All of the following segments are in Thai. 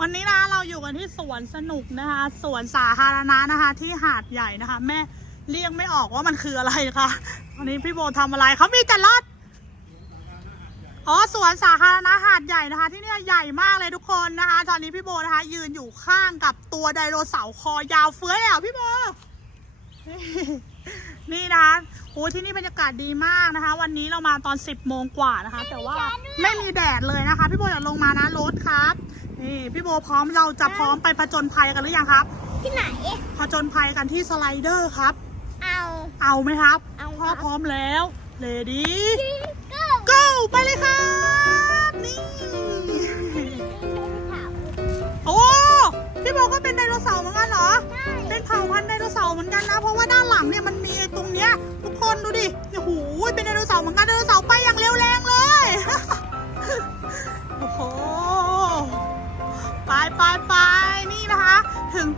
วันนี้นะเราอยู่กันที่สวนสนุกนะคะสวนสาธารณะนะคะ ที่หาดใหญ่นะคะ แม่เรียกไม่ออกว่ามันคืออะไรคะวันนี้พี่โบทำอะไรเขามีแต่รถอ๋อสวนสาธารณะหาดใหญ่นะคะ ที่นี่ใหญ่มากเลยทุกคนนะคะ ตอนนี้พี่โบนะคะ ยืนอยู่ข้างกับตัวไดโนเสาร์คอยาวเฟื้อยอะพี่โบนี่นะคะโอ้ที่นี่บรรยากาศดีมากนะคะ วันนี้เรามาตอน 10 โมงกว่านะคะ แต่ว่าไม่มีแดดเลยนะคะ พี่โบอย่าลงมานะรถครับ นี่พี่โบพร้อมเราจะพร้อมไปผจญภัยกันหรือยังครับ ที่ไหน ผจญภัยกันที่สไลเดอร์ครับ เอา เอาไหมครับเอาพ่อครับพร้อมแล้วเลดี้ก็ go ไปเลยครับนี่โอ้พี่โบก็เป็นไดโนเสาร์เหมือนกันเหรอ เป็นเผ่าพันธุ์ไดโนเสาร์เหมือนกันนะ เพราะว่าด้านหลังเนี่ยมันมีไอ้ตรงเนี้ยทุกคนดูดิโอ้โหเป็นไดโนเสาร์เหมือนกันไดโนเสาร์ไป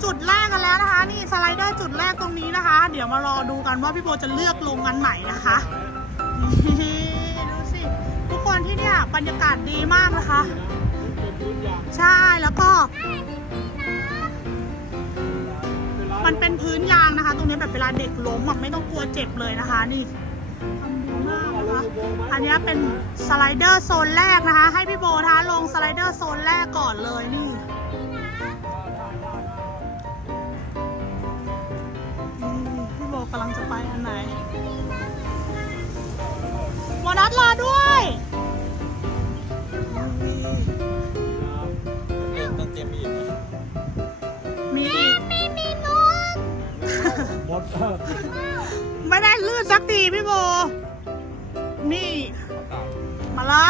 จุดแรกกันแล้วนะคะ นี่สไลเดอร์จุดแรกตรงนี้นะคะ เดี๋ยวมารอดูกันว่าพี่โบจะเลือกลงอันไหนนะคะนี่ดูสิทุกคนที่เนี่ยบรรยากาศดีมากนะคะ ใช่แล้วก็ มันเป็นพื้นยางนะคะ ตรงนี้แบบเวลาเด็กล้มอะไม่ต้องกลัวเจ็บเลยนะคะ นี่ดีมากนะคะอันนี้เป็นสไลเดอร์โซนแรกนะคะ ให้พี่โบนะคะลงสไลเดอร์โซนแรกก่อนเลยนี่ กำลังจะไปอันไหนวอนัทรอด้วยต้องเตรียมอีกมีอีกมีมีนกหมดไม่ได้ลื่นสักทีพี่โบ นี่ มาเลย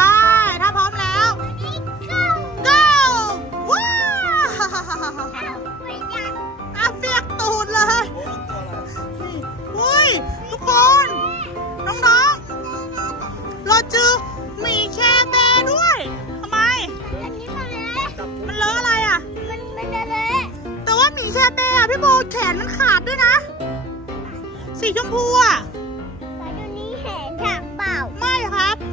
จอหมีแคร์แบร์ด้วยทำไม อันนี้มาเลยมันเลอะอะไรอะ มันมันเลยแต่ว่าหมีแคร์แบร์อะพี่โบแขนมันขาดด้วยนะ สีชมพูอะ แต่ตัวนี้เห็นถังเปล่าไม่ครับเ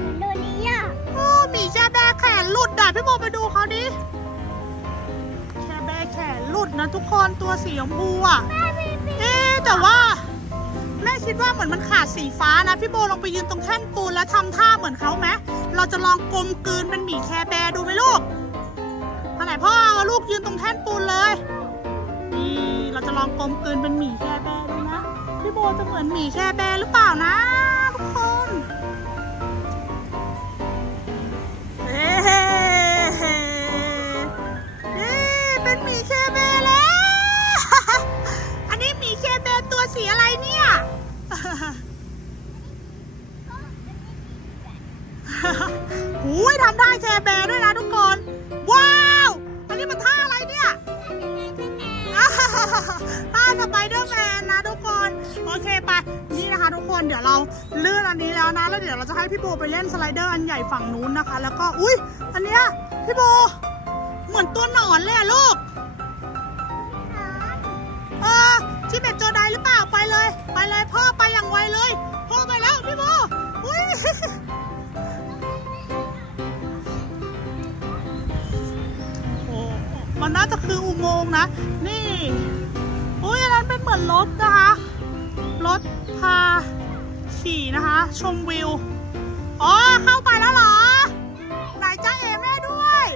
หมือนตัวนี้อะโอ้หมีแคร์แบร์แขนหลุดอะพี่โบไปดูเขาดิแคร์แบร์แขนหลุดนะทุกคนตัวสีชมพูอะ แม่มีมีเอ๊ะแต่ว่าแม่ คิดว่าเหมือนมันขาดสีฟ้านะ พี่โบลองไปยืนตรงแท่นปูนแล้วทำท่าเหมือนเขาไหมเราจะลองกลมกลืนเป็นหมีแคร์แบร์ดูไหมลูกอันไหนพ่อเอาลูกยืนตรงแท่นปูนเลยนี่เราจะลองกลมกลืนเป็นหมีแคร์แบร์ดูนะ พี่โบจะเหมือนหมีแคร์แบร์หรือเปล่านะทุกคน ท่าสไปเดอร์แมนนะทุกคน โอเคไป นี่นะคะทุกคน เดี๋ยวเราเลื่อนอันนี้แล้วนะ แล้วเดี๋ยวเราจะให้พี่โบไปเล่นสไลเดอร์อันใหญ่ฝั่งนู้นนะคะ แล้วก็ อุ้ยอันเนี้ยพี่โบ เหมือนตัวหนอนเลยอะลูกเออชิเบตโจไดหรือเปล่า ไปเลย ไปเลยพ่อไปอย่างไวเลย พ่อไปแล้วพี่โบ อุ้ยมันน่าจะคืออุโมงค์นะ นี่ เหมือนรถนะคะ รถพาขี่นะคะ ชมวิว อ๋อ เข้าไปแล้วเหรอ ไหนจ้าเอแม่ด้วย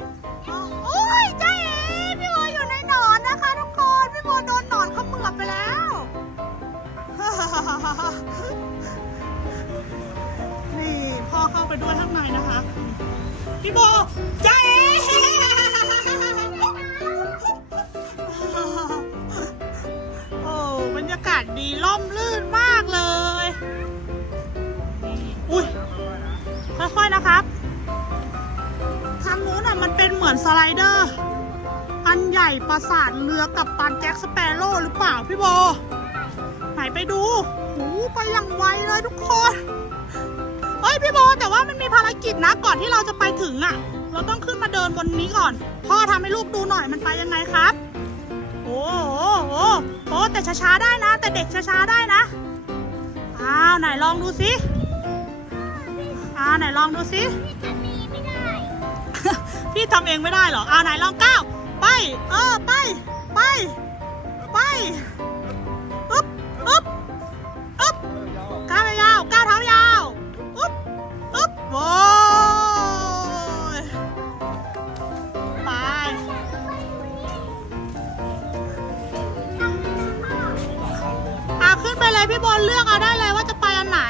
ค่อยๆนะครับทางนู้นอะมันเป็นเหมือนสไลเดอร์ อันใหญ่ประสาทเรือกับปานแจ็คสเปโร่หรือเปล่าพี่โบ ไหนไปดูหูไปอย่างไวเลยทุกคนเฮ้ยพี่โบแต่ว่ามันมีภารกิจนะก่อนที่เราจะไปถึงอะ เราต้องขึ้นมาเดินบนนี้ก่อน พ่อทำให้ลูกดูหน่อยมันไปยังไงครับ โอ้โหโอ้โหแต่ช้าๆได้นะ แต่เด็กช้าๆได้นะอ้าวไหนลองดูสิ อ้าวไหนลองดูสิอันนี้ไม่ได้ พี่ทำเองไม่ได้เหรอเอาไหนลองก้าวไป เออไป ไป ไปอึ๊บอึ๊บอึ๊บก้าวยาวก้าวเท้ายาวอึ๊บอึ๊บโว้ยไปอะขึ้นไปเลยพี่บอลเลือกเอาได้เลยว่าจะไปอันไหน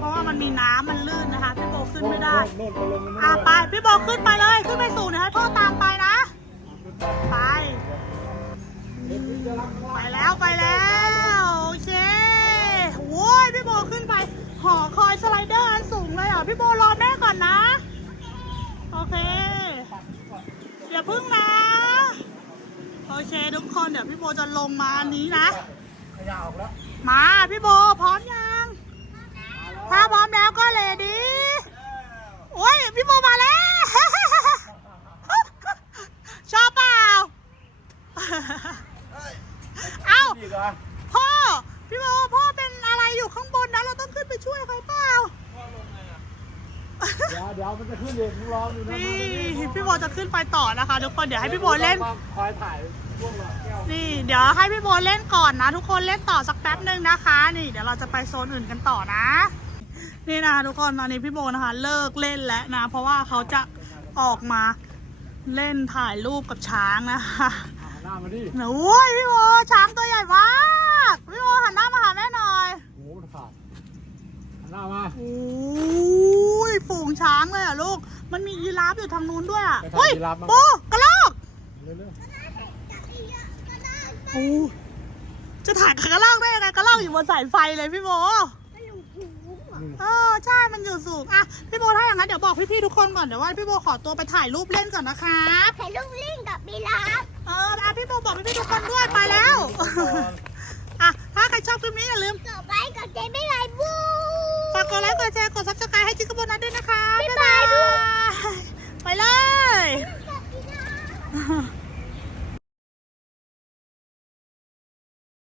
เพราะว่ามันมีน้ำมันลื่นนะคะ พี่โบขึ้นไม่ได้โน่นไปลงอะไป พี่โบขึ้นไปเลย ขึ้นไปสู่เดี๋ยวให้พ่อตามไปนะ ไป ไปแล้วไปแล้ว โอเคโว้ยพี่โบขึ้นไป หอคอยสไลเดอร์อันสูงเลยเหรอะ พี่โบรอแม่ก่อนนะ โอเค อย่าพึ่งนะ โอเคทุกคนเดี๋ยวพี่โบจะลงมาอันนี้นะ ขยาออกแล้ว มา พี่โบพร้อมยัง ถ้าพร้อมแล้วก็เลยดีโอ้ยพี่โบมาแล้ว ชอบเปล่า เอ้า อีกเหรอพ่อ พี่โบพ่อเป็นอะไรอยู่ข้างบนนะ เราต้องขึ้นไปช่วยเขาเปล่า เดี๋ยวเดี๋ยวมันจะขึ้นเองมึงรออยู่นะนี่ พี่โบจะขึ้นไปต่อนะคะทุกคน เดี๋ยวให้พี่โบเล่น คอยถ่ายช่วงหลอดแก้วนี่ เดี๋ยวให้พี่โบเล่นก่อนนะ ทุกคนเล่นต่อสักแป๊บหนึ่งนะคะ นี่ เดี๋ยวเราจะไปโซนอื่นกันต่อนะ นี่นะคะทุกคนตอนนี้พี่โบนะคะ เลิกเล่นแล้วนะ เพราะว่าเขาจะออกมาเล่นถ่ายรูปกับช้างนะคะอ่าหน้ามาดิโอ้ยพี่โบช้างตัวใหญ่มากพี่โบหันหน้ามาหาแม่หน่อยโอ้โหขาดหันหน้ามาโอ้ยฝูงช้างเลยอะลูก มันมียีราฟอยู่ทางนู้นด้วยอะไปเฮ้ยถ่ายยีราฟมั้งโบกระรอกเร็วโอ้จะถ่ายกับกระรอกได้ยังไงกระรอกอยู่บนสายไฟเลยพี่โบ เออใช่มันอยู่สูงอะพี่โบถ้าอย่างนั้นเดี๋ยวบอกพี่ๆทุกคนก่อนเดี๋ยวว่าพี่โบขอตัวไปถ่ายรูปเล่นก่อนนะคะถ่ายรูปเล่นกับบีลับเอออะพี่โบบอกพี่ๆทุกคนด้วยไปแล้วอะถ้าใครชอบคลิปนี้อย่าลืมกดไลค์กดแชร์ไม่ไลบูฝากกดไลค์กดแชร์กดซับสไครต์ให้จิ๊กกระโบนัสด้วยนะคะบ๊ายบายไปเลย